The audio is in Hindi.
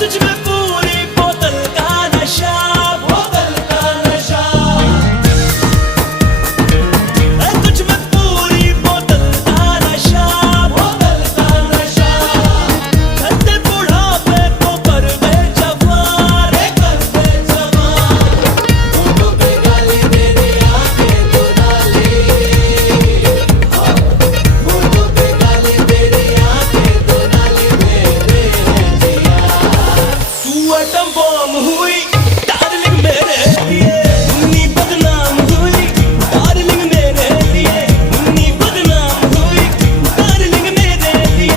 तुझ में पूरी बोतल का नशा, बोतल का नशा। तुझ में पूरी बोतल का नशा, बोतल का नशा। करते बुढ़ापे को कर दे जवान, कर दे जवान। होठों पे गाली मेरी आंखें तो नाली, होठों पे गाली मेरी आंखें तो नाली मेरे हैं जिया। तू एटम बम हुई